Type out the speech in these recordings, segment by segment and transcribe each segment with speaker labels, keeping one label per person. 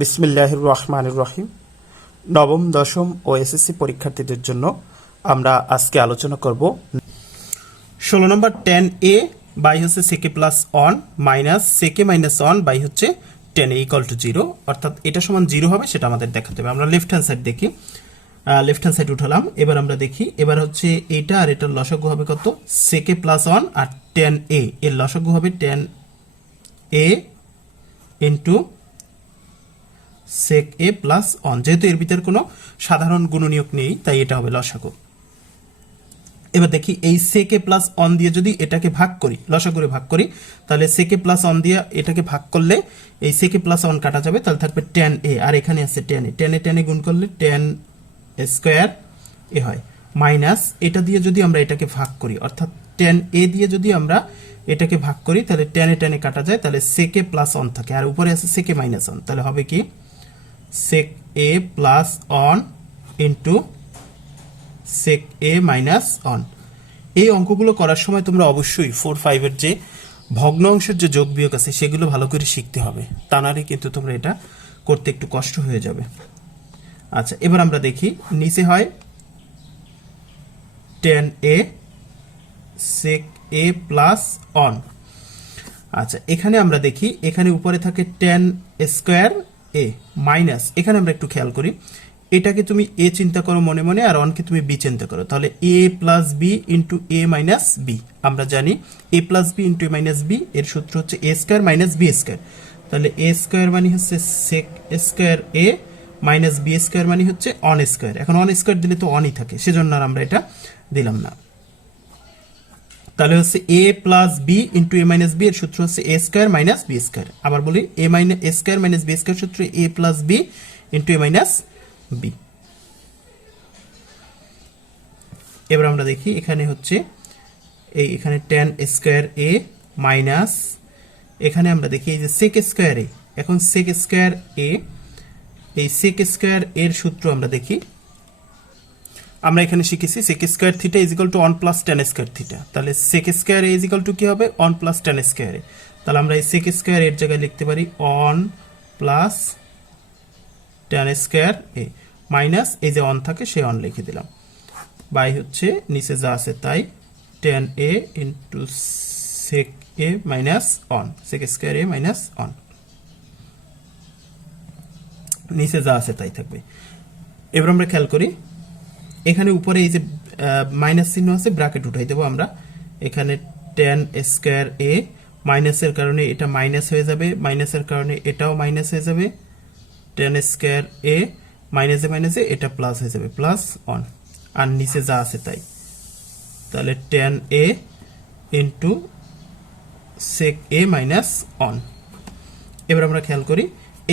Speaker 1: বিসমিল্লাহির রহমানির রহিম। নবম, দশম ও এসএসসি পরীক্ষার্থীদের জন্য আমরা আজকে আলোচনা করব ষোলো নম্বর টেন এ বাই হচ্ছে sec plus one minus sec minus one by হচ্ছে tan A equal to zero অর্থাৎ এটা সমান জিরো হবে, সেটা আমাদের দেখাতে হবে। আমরা লেফট হ্যান্ড সাইড দেখি। লেফট হ্যান্ড সাইড উঠালাম। এবার আমরা দেখি, এবার হচ্ছে এটা আর এটার লসজ্ঞ হবে কত? সেকে প্লাস অন আর টেন এ এর লসজ্ঞ হবে tan A into sec A plus one যেহেতু এর ভিতরে কোনো সাধারণ গুণনীয়ক নেই, তাই এটা হবে লসাগু। এবার দেখি এই সেকে প্লাস অন দিয়ে যদি এটাকে ভাগ করি লসাগুরে ভাগ করি, তাহলে সেকে প্লাস অন দিয়ে এটাকে ভাগ করলে এই সেকে প্লাস অন কাটা যাবে, তাহলে থাকবে টেন এ আর এখানে আছে টেন এ টেনে টেনে গুণ করলে টেন স্কোয়ার এ হয়। মাইনাস এটা দিয়ে যদি আমরা এটাকে ভাগ করি, অর্থাৎ টেন এ দিয়ে যদি আমরা এটাকে ভাগ করি, তাহলে টেনে টেনে কাটা যায়, তাহলে সেকে প্লাস অন থাকে। আর উপরে আছে সেকে মাইনাস অন তাহলে হবে কি? Sec a plus one into sec a minus one এই অঙ্কগুলো করার সময় তোমরা অবশ্যই ফোর ফাইভের যে ভগ্নাংশের যে যোগ বিয়োগ আছে, সেগুলো ভালো করে শিখতে হবে। তা নাহলে কিন্তু তোমরা এটা করতে একটু কষ্ট হয়ে যাবে। আচ্ছা এবার আমরা দেখি, নিচে হয় tan A sec A plus one আচ্ছা এখানে আমরা দেখি, এখানে উপরে থাকে টেন স্কোয়ার এ মাইনাস এখানে আমরা একটু খেয়াল করি। এটাকে তুমি এ চিন্তা করো মনে মনে, আর অনকে তুমি বি চিন্তা করো। তাহলে A plus B into A minus B আমরা জানি A plus B into A minus B এর সূত্র হচ্ছে A square minus B square তাহলে এ স্কোয়ার মানে হচ্ছে sec square A minus B square মানে হচ্ছে অন স্কোয়ার এখন অন স্কোয়ার দিলে তো অনই থাকে, সেজন্য আর আমরা এটা দিলাম না। তাহলে হচ্ছে A plus B into A minus B এর সূত্র হচ্ছে A square minus B square আবার বলি A minus A square minus B square সূত্র A plus B into A minus B এবার আমরা দেখি এখানে হচ্ছে এই এখানে টেন স্কোয়ার এ মাইনাস এখানে আমরা দেখি এই যে সেক স্কোয়ার এ এখন সেক স্কোয়ার এ এই সেক স্কোয়ার এর সূত্র আমরা দেখি। আমরা এখানে শিখেছি sec square theta is equal to one plus tan square theta তাহলে sec square is equal to কি হবে? ওয়ান প্লাস টেন স্কোয়ার তাহলে আমরা এই সেক স্কোয়ার এর জায়গায় লিখতে পারি one plus tan square A. Minus এই যে অন থাকে, সে অন লিখে দিলাম। বাই হচ্ছে নিচে যা আছে তাই tan A into sec A minus one sec square A minus one নিচে যা আছে তাই থাকবে। এবার আমরা খেয়াল করি এখানে উপরে এই যে মাইনাস চিহ্ন আছে ব্র্যাকেট উঠাই দেবো আমরা। এখানে টেন স্কোয়ার এ মাইনাসের কারণে এটা মাইনাস হয়ে যাবে মাইনাসের কারণে এটাও মাইনাস হয়ে যাবে। টেন স্কোয়ার এ মাইনাসে মাইনাসে এটা প্লাস হয়ে যাবে প্লাস অন আর নিচে যা আছে তাই। তাহলে tan A into sec A minus one এবার আমরা খেয়াল করি,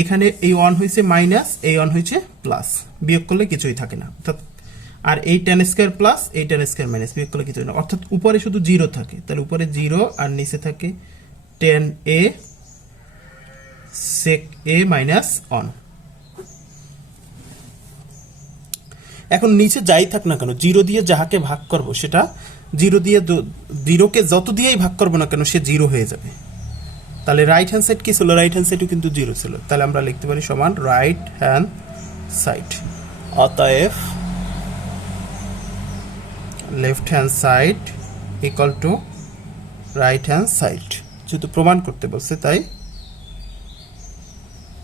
Speaker 1: এখানে এই অন হয়েছে মাইনাস এই অন হয়েছে প্লাস বিয়োগ করলে কিছুই থাকে না। অর্থাৎ আর এই টেন স্কোয়ার প্লাস এই টেন স্কোয়ার মাইনাস বিয়োগ করলে কিছুই না। অর্থাৎ উপরে শুধু জিরো থাকে। তাহলে উপরে জিরো আর নিচে থাকে tan A sec A minus one এখন নিচে যাই থাক না কেন জিরো দিয়ে যাহাকে ভাগ করব সেটা জিরো দিয়ে জিরোকে যত দিয়েই ভাগ করব না কেন, সে জিরো হয়ে যাবে। তাহলে রাইট হ্যান্ড সাইড কি ছিল? রাইট হ্যান্ড সাইডও কিন্তু জিরো ছিল। তাহলে আমরা লিখতে পারি সমান রাইট হ্যান্ড সাইড অতএব left hand side equal to right hand side যেহেতু প্রমাণ করতে বলছে, তাই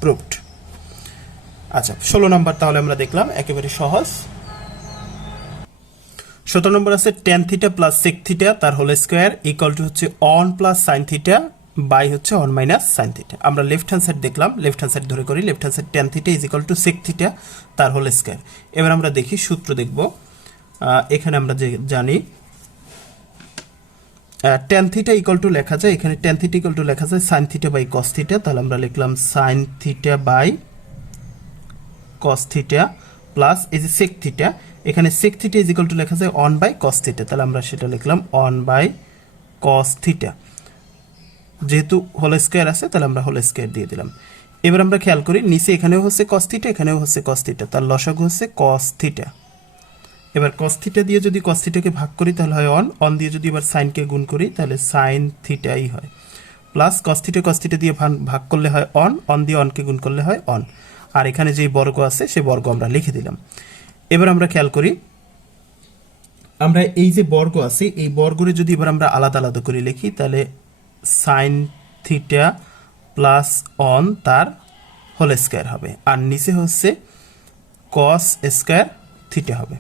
Speaker 1: প্রুভড আচ্ছা ষোলো নম্বর তাহলে আমরা দেখলাম, একেবারে সহজ। সতেরো নম্বর আছে tan theta plus sec theta তার হোল স্কোয়ার ইকাল টু হচ্ছে one plus sine theta by হচ্ছে অন মাইনাস সাইন থিটা আমরা লেফট হ্যান্ড সাইড দেখলাম লেফট হ্যান্ড সাইড ধরে করি left hand side tan theta is equal to sec theta তার whole square এবার আমরা দেখি সূত্র দেখব। এখানে আমরা যে জানি টেন থিটা ইকাল টু লেখা যায়, এখানে টেন থিটা ইকাল টু লেখা যায় sine theta by cos theta তাহলে আমরা লিখলাম sine theta by cos theta plus এই যে সেক থিটা এখানে sec theta is equal to লেখা যায় অন বাই কস থিটা তাহলে আমরা সেটা লিখলাম অন বাই কস থিটা যেহেতু হোল স্কোয়ার আছে, তাহলে আমরা হোল স্কোয়ার দিয়ে দিলাম। এবার আমরা খেয়াল করি, নিচে এখানেও হচ্ছে কস থিটা এখানেও হচ্ছে কস থিটা তার লসাগু হচ্ছে কস থিটা এবার কস থিটা দিয়ে যদি কস থিটাকে ভাগ করি তাহলে হয় অন অন দিয়ে যদি এবার সাইনকে গুণ করি তাহলে সাইন থিটাই হয়। Plus cos theta cos theta দিয়ে ভাগ করলে হয় অন অন দিয়ে অনকে গুণ করলে হয় অন আর এখানে যে বর্গ আছে সেই বর্গ আমরা লিখে দিলাম। এবার আমরা খেয়াল করি, আমরা এই যে বর্গ আছে, এই বর্গরে যদি এবার আমরা আলাদা আলাদা করে লিখি, তাহলে সাইন থিটা প্লাস অন তার হোল স্কোয়ার হবে। আর নিচে হচ্ছে কস স্কোয়ার থিটা হবে।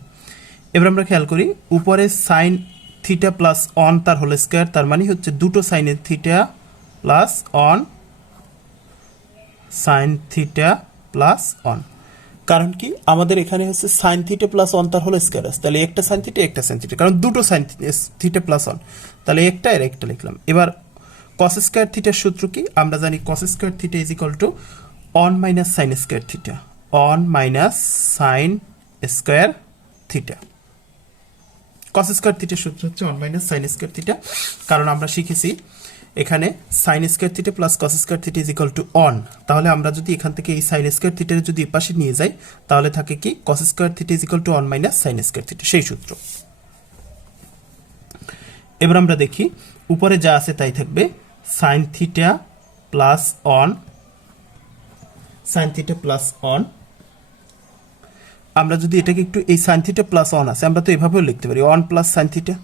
Speaker 1: এবার আমরা খেয়াল করি, উপরে সাইন থিটা প্লাস অন তার হোল স্কোয়ার তার মানে হচ্ছে দুটো সাইনের theta plus one sine theta plus one কারণ কি? আমাদের এখানে হচ্ছে সাইন থিটা প্লাস অন তার হোল স্কোয়ার আছে। তাহলে একটা সাইন থিটা একটা সাইন থিটা কারণ দুটো সাইন থিটা প্লাস অন তাহলে একটা এর একটা লিখলাম। এবার কস স্কোয়ার থিটার সূত্র কি? আমরা জানি cos square theta is equal to one minus sine square theta one minus sine square theta cos square থিটার সূত্র হচ্ছে one minus sine square theta কারণ আমরা শিখেছি এখানে sine square theta plus cos square theta is equal to one তাহলে আমরা যদি এখান থেকে এই সাইন স্কোয়ার থিটার যদি এপাশে নিয়ে যাই, তাহলে থাকে কি? Cos square theta is equal to one minus sine square theta সেই সূত্র। এবার আমরা দেখি, উপরে যা আছে তাই থাকবে। Sine theta plus one sine theta plus one আমরা যদি এটাকে একটু এই সাইন থিটা প্লাস অন আছে, আমরা তো এভাবেও লিখতে পারি অন প্লাস সাইন থিটা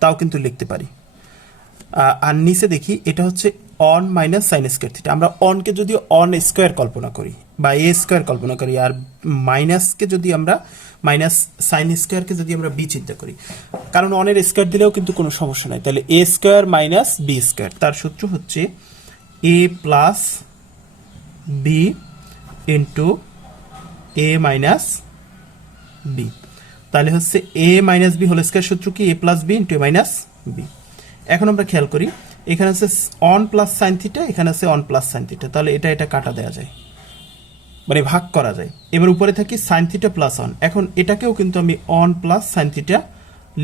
Speaker 1: তাও কিন্তু লিখতে পারি। আর নিচে দেখি, এটা হচ্ছে one minus sine square theta আমরা অনকে যদি অন স্কোয়ার কল্পনা করি, বা এ স্কোয়ার কল্পনা করি, আর মাইনাসকে যদি আমরা মাইনাস সাইন স্কোয়ারকে যদি আমরা বি চিন্তা করি, কারণ অনের স্কোয়ার দিলেও কিন্তু কোনো সমস্যা নাই। তাহলে A square minus B square তার সূত্র হচ্ছে A plus B into A minus B তাহলে হচ্ছে A minus B whole square সূত্র কি? A plus B into minus B এখন আমরা খেয়াল করি, এখানে আছে অন প্লাস সাইন থিটা এখানে আছে অন প্লাস সাইন থিটা তাহলে এটা এটা কাটা দেওয়া যায়। মানে ভাগ করা যায়। এবার উপরে থাকি সাইন থিটা প্লাস অন এখন এটাকেও কিন্তু আমি অন প্লাস সাইন থিটা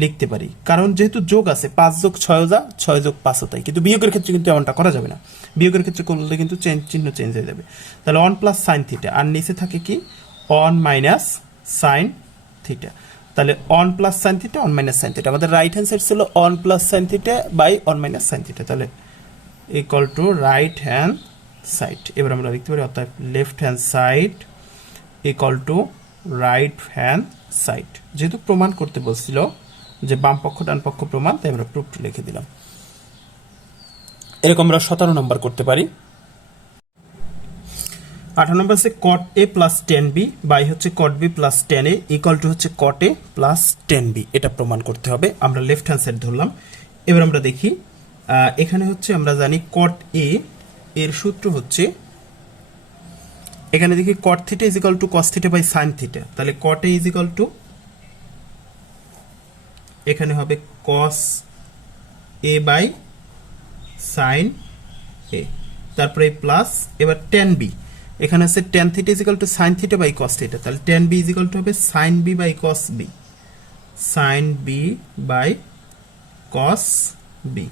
Speaker 1: লিখতে পারি। কারণ যেহেতু যোগ আছে, পাঁচ যোগ ছয় যা, ছয় যোগ পাঁচও তাই। কিন্তু বিয়োগের ক্ষেত্রে কিন্তু এমনটা করা যাবে না। বিয়োগের ক্ষেত্রে করলে কিন্তু চেঞ্জ চিহ্ন চেঞ্জ হয়ে যাবে। তাহলে অন প্লাস সাইন থিটা আর নিচে থাকে কি? অন মাইনাস সাইন থিটা তাহলে one plus sine theta one minus sine theta আমাদের রাইট হ্যান্ড সাইড ছিল one plus sine theta by one minus sine theta তাহলে equal to right hand side এবার আমরা লিখতে পারি অর্থাৎ left hand side equal to right hand side যেহেতু প্রমাণ করতে বলছিল যে বাম পক্ষ, ডান পক্ষ প্রমাণ, তাই আমরা প্রুফ লিখে দিলাম। এরকম আমরা সতেরো নম্বর করতে পারি। আঠারো নম্বর হচ্ছে cot A plus tan B by হচ্ছে cot B plus tan A equal to হচ্ছে cot A plus tan B এটা প্রমাণ করতে হবে। আমরা লেফট হ্যান্ড সাইড ধরলাম। এবার আমরা দেখি এখানে হচ্ছে আমরা জানি কট এ এর সূত্র হচ্ছে, এখানে দেখি cot theta is equal to cos theta by sine theta তাহলে cot A is equal to এখানে হবে কস এ বাই সাইন এ তারপরে প্লাস এবার টেন বি এখানে আছে tan theta is equal to sine theta by cos theta তাহলে tan B is equal to হবে sine B by cos B sine B by cos B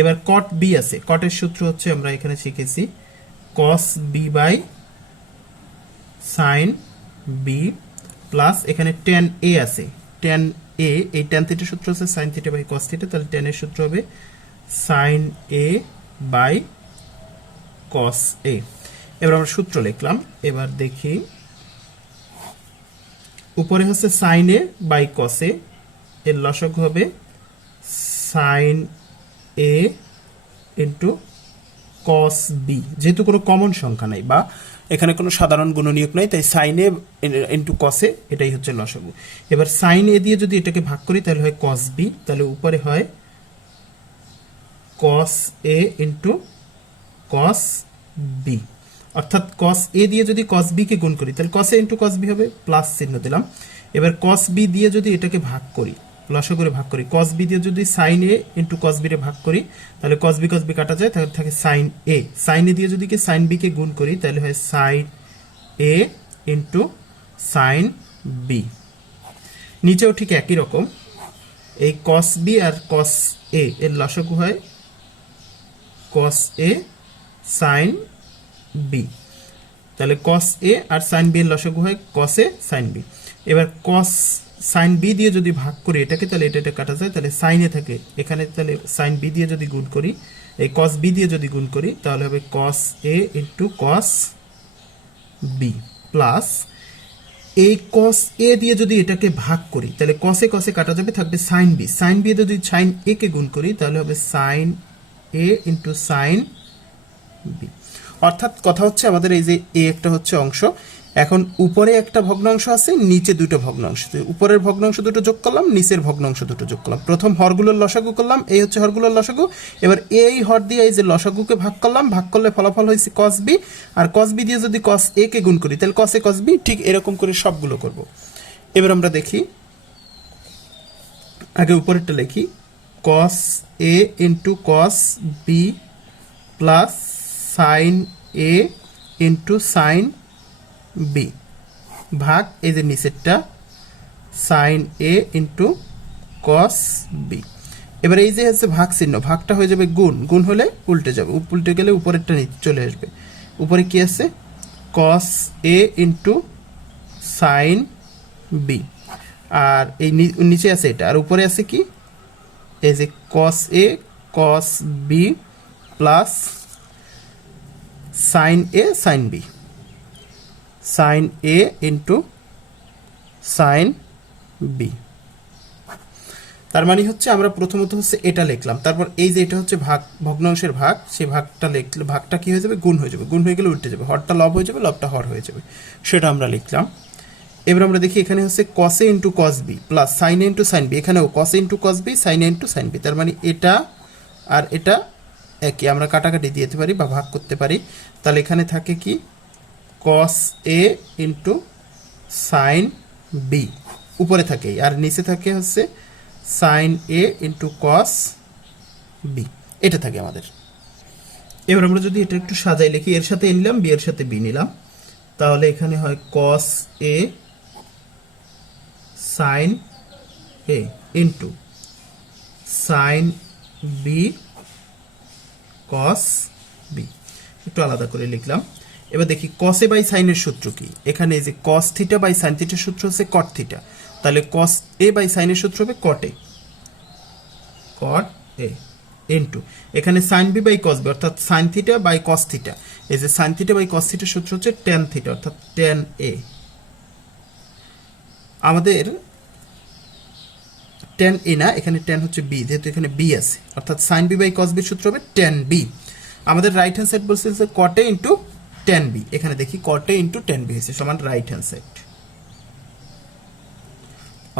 Speaker 1: এবার cot B আছে। কটের সূত্র হচ্ছে আমরা এখানে শিখেছি cos B by sine B plus এখানে টেন এ আছে। টেন এ এই টেন থিটার সূত্র হচ্ছে sine theta by cos theta তাহলে টেনের সূত্র হবে সাইন এ বাই কস এ এবার আমরা সূত্র লিখলাম। এবার দেখি। উপরে হচ্ছে সাইন এ বাই কস এর লসক হবে sine A into cos B যেহেতু কোনো কমন সংখ্যা নাই বা এখানে কোনো সাধারণ গুণনীয়ক নাই, তাই সাইন এ ইন্টু কসে এটাই হচ্ছে লসাগু এবার সাইন এ দিয়ে যদি এটাকে ভাগ করি, তাহলে হয় কস বি তাহলে উপরে হয় cos A into cos B অর্থাৎ কস এ দিয়ে যদি কস বি কে গুণ করি, তাহলে cos A into cos B হবে প্লাস চিহ্ন দিলাম। এবার কস বি দিয়ে যদি এটাকে ভাগ করি লস করে ভাগ করি কস বি দিয়ে যদি sine A into cos B রে ভাগ করি, তাহলে কস বি কস বি কাটা যায়, তাহলে থাকে সাইন এ সাইন এ দিয়ে যদি কি সাইন বি কে গুণ করি, তাহলে হয় sine A into sine B নিচেও ঠিক একই রকম। এই কস বি আর কস এ এর লসগু হয় কস এ সাইন বি তাহলে কস এ আর সাইন বি এর লসগু হয় কস এ সাইন বি এবার কস সাইন বি দিয়ে যদি ভাগ করি এটাকে, তাহলে এটা এটা কাটা যায়। তাহলে সাইন থাকে। এখানে তাহলে সাইন বি দিয়ে যদি গুণ করি, এই কস বি দিয়ে যদি গুণ করি, তাহলে হবে cos A into cos B plus এই কস এ দিয়ে যদি এটাকে ভাগ করি, তাহলে কসে কসে কাটা যাবে, থাকবে সাইন বি সাইন বি যদি সাইন এ কে গুণ করি, তাহলে হবে sine A into sine B অর্থাৎ কথা হচ্ছে আমাদের এই যে এ একটা হচ্ছে অংশ, এখন উপরে একটা ভগ্নাংশ আছে, নিচে দুটো ভগ্নাংশ। উপরের ভগ্নাংশ দুটো যোগ করলাম, নিচের ভগ্নাংশ দুটো যোগ করলাম। প্রথম হরগুলোর লসাগু করলাম, এই হচ্ছে হরগুলোর লসাগু। এবার এই হর দিয়ে এই যে লসাগুকে ভাগ করলাম, ভাগ করলে ফলাফল হয়েছে কস বি আর কস বি দিয়ে যদি কস এ কে গুণ করি, তাহলে কস এ কস বি ঠিক এরকম করে সবগুলো করব। এবার আমরা দেখি, আগে উপরেরটা লিখি cos A into cos B plus sine A into sine B ভাগ এই যে নিচেরটা sine A into cos B এবার এই যে হচ্ছে ভাগ চিহ্ন ভাগটা হয়ে যাবে গুণ গুণ হলে উল্টে যাবে উল্টে গেলে উপরেরটা নিচে চলে আসবে। উপরে কি আছে? Cos A into sine B আর এই নিচে আছে এটা, আর উপরে আছে কি? এই যে cos A cos B plus sine A, sine B. Sine A into sine B. তার মানে হচ্ছে আমরা প্রথমত হচ্ছে এটা লিখলাম। তারপর এই যে এটা হচ্ছে ভাগ, ভগ্নাংশের ভাগ সেই ভাগটা লিখলে, ভাগটা কি হয়ে যাবে? গুণ হয়ে যাবে। গুণ হয়ে গেলে উল্টে যাবে। হরটা লব হয়ে যাবে, লবটা হর হয়ে যাবে। সেটা আমরা লিখলাম। এবার আমরা দেখি এখানে হচ্ছে cos A into cos B plus sine into sine B এখানেও cos A into cos B sine into sine B তার মানে এটা আর এটা একই আমরা কাটাকাটি দিতে পারি বা ভাগ করতে পারি। তাহলে এখানে থাকে কি? Cos A into sine B উপরে থাকে আর নিচে থাকে হচ্ছে sine A into cos B এটা থাকে আমাদের। এবার আমরা যদি এটা একটু সাজাই লিখি, এর সাথে নিলাম বি এর সাথে বি নিলাম। তাহলে এখানে হয় cos A sine A into sine B cos B একটু আলাদা করে লিখলাম। এবার দেখি কসে বাই সাইনের সূত্র কি? এখানে এই যে কস থিটা বাই সাইন থিটার সূত্র হচ্ছে কট থিটা তাহলে কস এ বাই সাইনের সূত্র হবে cot A cot A into এখানে sine B by cos B অর্থাৎ sine theta by cos theta এই যে সাইন থিটা বাই কস থিটার সূত্র হচ্ছে টেন থিটা অর্থাৎ টেন এ আমাদের টেন এ না, এখানে টেন হচ্ছে বি যেহেতু এখানে বি আছে। অর্থাৎ sine B by cos B সূত্র হবে টেন বি আমাদের রাইট হ্যান্ড সাইড বলছে যে কটে ইন্টু টেন বি এখানে দেখি কটে ইন্টু টেন বি হয়েছে, সমান রাইট হ্যান্ড সাইড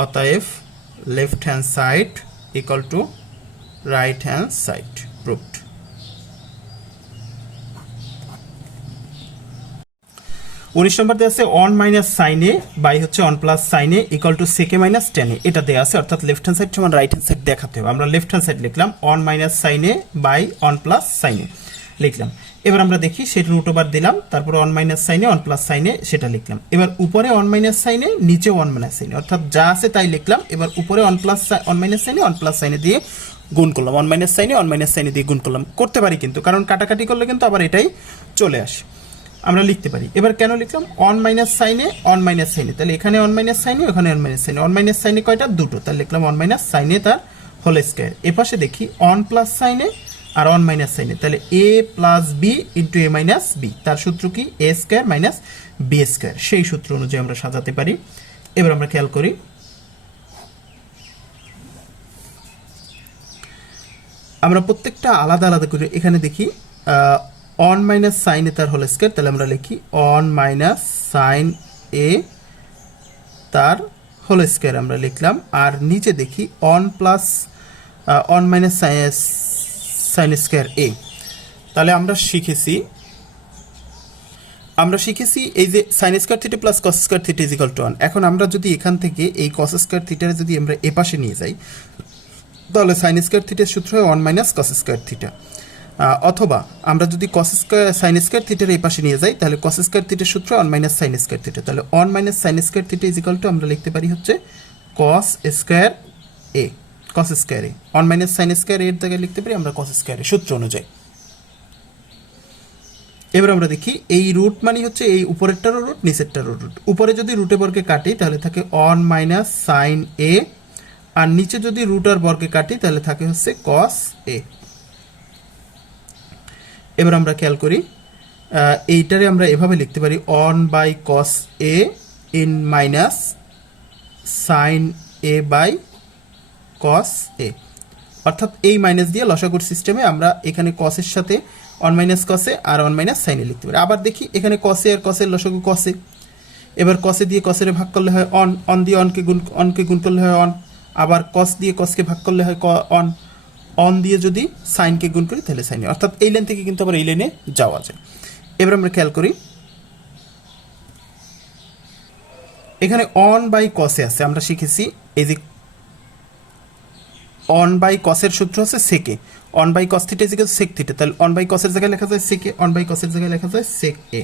Speaker 1: অতএব left hand side equal to right hand side proved উনিশ নম্বর দেওয়া আছে one minus sine A by হচ্ছে one plus sine A equal to sec A minus tan A এটা দেওয়া আছে, অর্থাৎ লেফট হ্যান্ড সাইড সমান রাইট হ্যান্ড সাইড দেখাতে হবে। আমরা লেফট হ্যান্ড সাইড লিখলাম one minus sine A by one plus sine A লিখলাম। এবার আমরা দেখি সেটা রুট ওভার দিলাম, তারপর one minus sine A one plus sine A সেটা লিখলাম। এবার উপরে অন মাইনাস সাইনে নিচে অন মাইনাস সাইনে অর্থাৎ যা আছে তাই লিখলাম, এবার উপরে one plus one minus sine A one plus sine A দিয়ে গুণ করলাম। One minus sine A one minus sine A দিয়ে গুণ করলাম। করতে পারি কিন্তু, কারণ কাটাকাটি করলে কিন্তু আবার এটাই চলে আসে। আমরা লিখতে পারি। এবার কেন লিখলাম? One minus sine A one minus sine A তাহলে এখানে অন মাইনাস সাইনে ওখানে one minus sine A one minus sine A কয়টা? দুটো। তাহলে লিখলাম অন মাইনাস সাইনে তার হোল স্কোয়ার এপাশে দেখি অন প্লাস সাইনে আর অন মাইনাস সাইনে তাহলে A plus B into A minus B তার সূত্র কি? A square minus B square সেই সূত্র অনুযায়ী আমরা সাজাতে পারি। এবার আমরা খেয়াল করি। আমরা প্রত্যেকটা আলাদা আলাদা করে এখানে দেখি অন মাইনাস সাইন এ তার হোল স্কোয়ার তাহলে আমরা লিখি অন মাইনাস সাইন এ তার হোল স্কোয়ার আমরা লিখলাম। আর নিচে দেখি one plus one minus sine square A তাহলে আমরা শিখেছি আমরা শিখেছি এই যে sine square theta plus cos square theta is equal to one এখন আমরা যদি এখান থেকে এই কস স্কোয়ার থিটার যদি আমরা এপাশে নিয়ে যাই, তাহলে সাইন স্কোয়ার থিটার সূত্র হয় one minus cos square theta অথবা আমরা যদি কস স্কোয়ার সাইন স্কোয়ার থিটার এই পাশে নিয়ে যাই, তাহলে কস স্কোয়ার থিটার সূত্র one minus sine square theta তাহলে one minus sine square theta is equal to আমরা লিখতে পারি হচ্ছে cos square A cos square A one minus sine square এর জায়গায় লিখতে পারি আমরা কস স্কোয়ার এ সূত্র অনুযায়ী। এবার আমরা দেখি, এই রুট মানে হচ্ছে এই উপরেরটারও রুট নিচেরটারও রুট উপরে যদি রুটে বর্গে কাটি, তাহলে থাকে অন মাইনাস সাইন এ আর নিচে যদি রুট আর বর্গে কাটি, তাহলে থাকে হচ্ছে কস এ এবার আমরা খেয়াল করি এইটারে আমরা এভাবে লিখতে পারি one by cos A in minus sine A by cos A অর্থাৎ এই মাইনাস দিয়ে লসাগুর সিস্টেমে আমরা এখানে কসের সাথে অন মাইনাস কসে আর অন মাইনাস সাইনে লিখতে পারি। আবার দেখি, এখানে কসে আর কসের লসাগু কসে এবার কসে দিয়ে কসের ভাগ করলে হয় অন অন দিয়ে অনকে গুণ অনকে গুণ করলে হয় অন আবার কস দিয়ে কসকে ভাগ করলে হয় ক অন অন দিয়ে যদি সাইনকে গুণ করি, তাহলে সাইনে অর্থাৎ এই লাইন থেকে কিন্তু আবার এই লাইনে যাওয়া যায়। এবার আমরা খেয়াল করি, এখানে অন বাই কসে আছে, আমরা শিখেছি এই যে অন বাই কসের সূত্র হচ্ছে sec A one by cos theta is equal sec theta তাহলে অন বাই কসের জায়গায় লেখা যায় সেকে অন বাই কসের জায়গায় লেখা যায় সেক এ।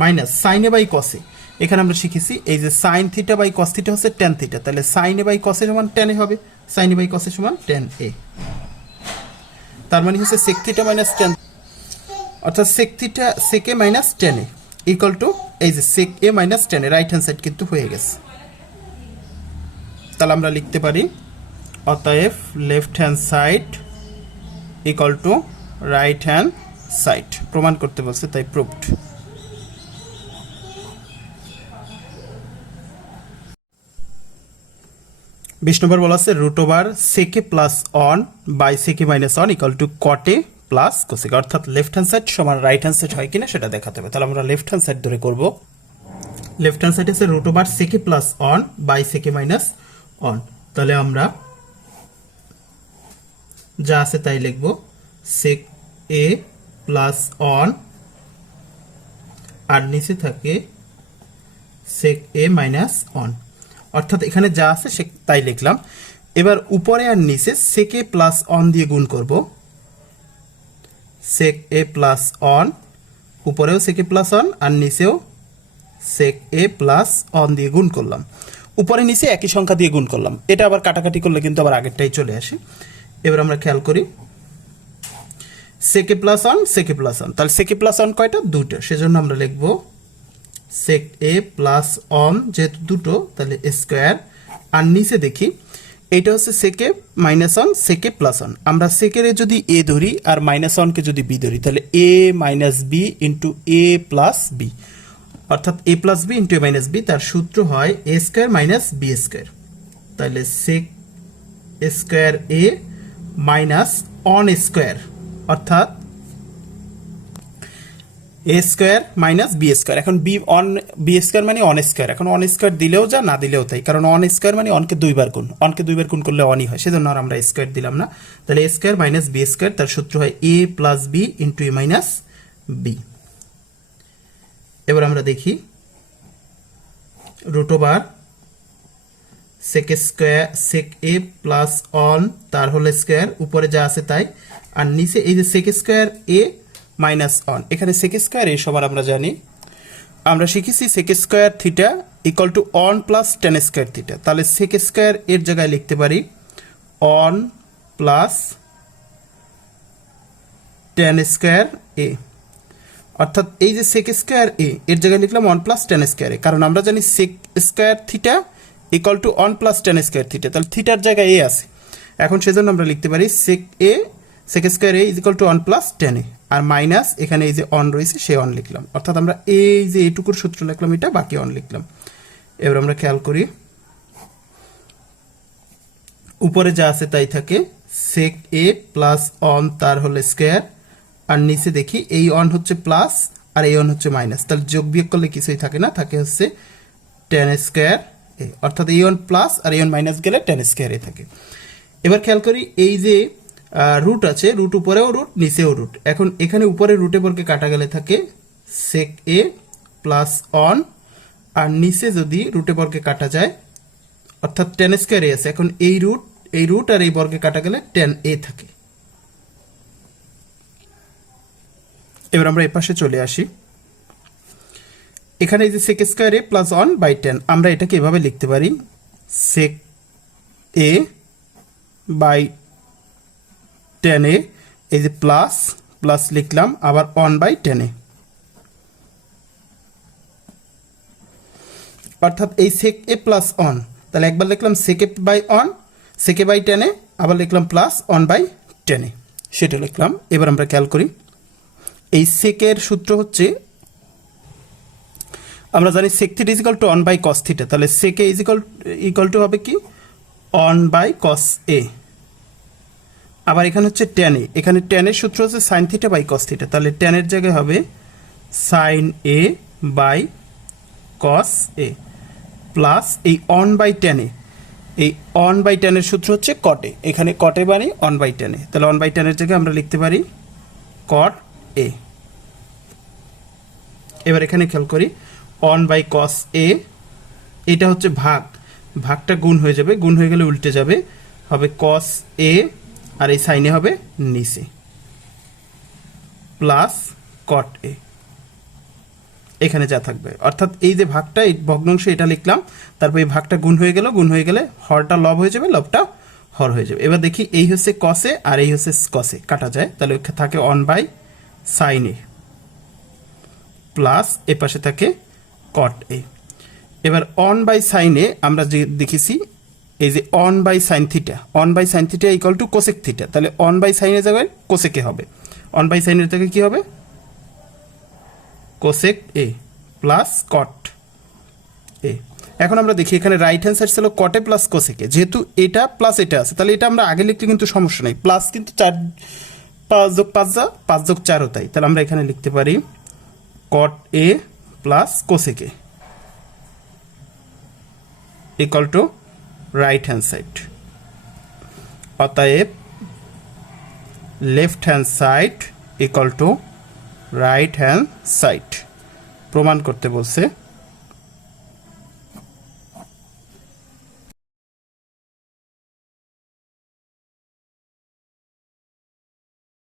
Speaker 1: মাইনাস সাইনে বাই কসে এখানে আমরা শিখেছি এই যে sine theta by cos theta হচ্ছে টেন থিটা তাহলে সাইনে বাই কসের সমান টেনে হবে। সাইনে বাই কসের সমান টেন এ তার মানে হচ্ছে সেক থিটা মাইনাস টেন অর্থাৎ sec theta sec minus tan A equal to এই যে sec A minus tan A right hand side কিন্তু হয়ে গেছে। তাহলে আমরা লিখতে পারি, অতএব left hand side equal to right hand side প্রমাণ করতে বলছে, তাই প্রুভড বিশ নম্বর বলা আছে root over sec A plus one by sec A minus one equal to cot A plus cosec অর্থাৎ লেফট হ্যান্ড সাইড সমান রাইট হ্যান্ড সাইড হয় কিনা সেটা দেখাতে হবে। তাহলে আমরা লেফট হ্যান্ড সাইড ধরে করব। লেফট হ্যান্ড সাইড আছে root over sec A plus one by sec A minus one তাহলে আমরা যা আছে তাই লিখব। সেক এ প্লাস অন আর নিচে থাকে সেক এ মাইনাস অন অর্থাৎ এখানে যা আছে সে তাই লিখলাম। এবার উপরে আর নিচে সেকে প্লাস অন দিয়ে গুণ করব। সেক এ প্লাস অন উপরেও সেকে প্লাস অন আর নিচেও সেক এ প্লাস অন দিয়ে গুণ করলাম। উপরে নিচে একই সংখ্যা দিয়ে গুণ করলাম। এটা আবার কাটাকাটি করলে কিন্তু আবার আগেরটাই চলে আসে। এবার আমরা খেয়াল করি। Sec A plus one sec A plus one তাহলে সেকে প্লাস অন কয়টা? দুটো। সেজন্য আমরা লিখব সেক এ প্লাস অন যেহেতু দুটো, তাহলে স্কোয়ার আর নিচে দেখি, এটা হচ্ছে sec A minus one sec A plus one আমরা সেকের যদি এ ধরি আর মাইনাস অনকে যদি বি ধরি, তাহলে A minus B into A plus B অর্থাৎ A plus B into A minus B তার সূত্র হয় A square minus B square তাহলে sec square A minus one square অর্থাৎ A square minus B square এখন B one B square মানে one square এখন one square দিলেও যা, না দিলেও তাই। কারণ অন স্কোয়ার মানে অনকে দুইবার গুণ। অনকে দুইবার গুণ করলে অনই হয়। সেজন্য আর আমরা স্কোয়ার দিলাম না। তাহলে A square minus B square তার সূত্র হয় A plus B into A minus B এবার আমরা দেখি root over sec square sec A plus one তার হোল স্কোয়ার উপরে যা আছে তাই। আর নিচে এই যে sec square A minus one এখানে সেক স্কোয়ার এ সবার আমরা জানি। আমরা শিখেছি sec square theta equal to one plus tan square theta তাহলে সেক স্কোয়ার এর জায়গায় লিখতে পারি one plus tan square A অর্থাৎ এই যে সেক স্কোয়ার এ এর জায়গায় লিখলাম one plus tan square A কারণ আমরা জানি sec square theta equal to one plus tan square theta তাহলে থিটার জায়গায় এ আছে। এখন সেজন্য আমরা লিখতে পারি sec A sec square A is equal to one plus tan A R minus এখানে এই যে অন রয়েছে সে অন লিখলাম। অর্থাৎ আমরা এই যে এইটুকুর সূত্র লিখলাম, এটা বাকি অন লিখলাম। এবার আমরা খেয়াল করি, উপরে যা আছে তাই থাকে সেক এ প্লাস অন তার হলে স্কোয়ার আর নিচে দেখি এই অন হচ্ছে প্লাস আর এই অন হচ্ছে মাইনাস তাহলে যোগ বিয়োগ করলে কিছুই থাকে না, থাকে হচ্ছে টেন স্কোয়ার এ অর্থাৎ এই অন প্লাস আর এই অন মাইনাস গেলে টেন স্কোয়ার থাকে। এবার খেয়াল করি, এই যে রুট আছে রুট উপরেও রুট নিচেও রুট এখন এখানে উপরে রুটে বর্গে কাটা গেলে থাকে সেক এ প্লাস অন আর নিচে যদি রুটে বর্গে কাটা যায়, অর্থাৎ টেন স্কোয়ার আছে, এখন এই রুট এই রুট আর এই বর্গে কাটা গেলে টেন এ থাকে। এবার আমরা এপাশে চলে আসি। এখানে এই যে sec square A plus one by tan আমরা এটাকে এভাবে লিখতে পারি sec A by tan A এই যে প্লাস প্লাস লিখলাম, আবার অন বাই টেন এ। অর্থাৎ এই সেক এ প্লাস অন তাহলে একবার লিখলাম sec A by one sec A by টেনে আবার লিখলাম প্লাস অন বাই টেনে সেটা লিখলাম। এবার আমরা খেয়াল করি, এই সেকের সূত্র হচ্ছে, আমরা জানি sec theta is equal to one by cos theta তাহলে সেকে ইজিক্যাল ইকুয়াল টু হবে কি? অন বাই কস এ আবার এখানে হচ্ছে ট্যান এখানে ট্যানের সূত্র হচ্ছে sine theta by cos theta তাহলে ট্যানের জায়গায় হবে sine A by cos A plus এই অন বাই টেনে এই অন বাই টেনের সূত্র হচ্ছে কটে এখানে কটে মানে অন বাই টেনে তাহলে অন বাই টেনের জায়গায় আমরা লিখতে পারি কট এ এবার এখানে খেয়াল করি অন বাই কস এ এটা হচ্ছে ভাগ। ভাগটা গুণ হয়ে যাবে। গুণ হয়ে গেলে উল্টে যাবে। হবে কস এ আর এই সাইনে হবে নিচে। প্লাস কট এ এখানে যা থাকবে। অর্থাৎ এই যে ভাগটা, এই ভগ্নাংশ এটা লিখলাম, তারপর এই ভাগটা গুণ হয়ে গেল, গুণ হয়ে গেলে হরটা লব হয়ে যাবে, লবটা হর হয়ে যাবে। এবার দেখি এই হচ্ছে কসে আর এই হচ্ছে কসে কাটা যায়, তাহলে ওখানে থাকে one by sine A plus A পাশে থাকে কট এ এবার অন বাই সাইনে আমরা যে দেখেছি এই যে one by sine theta one by sine theta equal to cosec theta তাহলে অন বাই সাইনের জায়গায় কোসেকে হবে। অন বাই সাইনের জায়গায় কি হবে? কোসেক এ প্লাস কট এ এখন আমরা দেখি এখানে রাইট হ্যান্ড সাইড ছিল কটে প্লাস কোসেকে যেহেতু এটা প্লাস এটা আছে, তাহলে এটা আমরা আগে লিখলে কিন্তু সমস্যা নেই। প্লাস কিন্তু চার, পাঁচ যোগ পাঁচ যা, পাঁচ যোগ চারও তাই। তাহলে আমরা এখানে লিখতে পারি cot A plus cosec A equal to right hand side অতএব left hand side equal to right hand side প্রমাণ করতে বলছে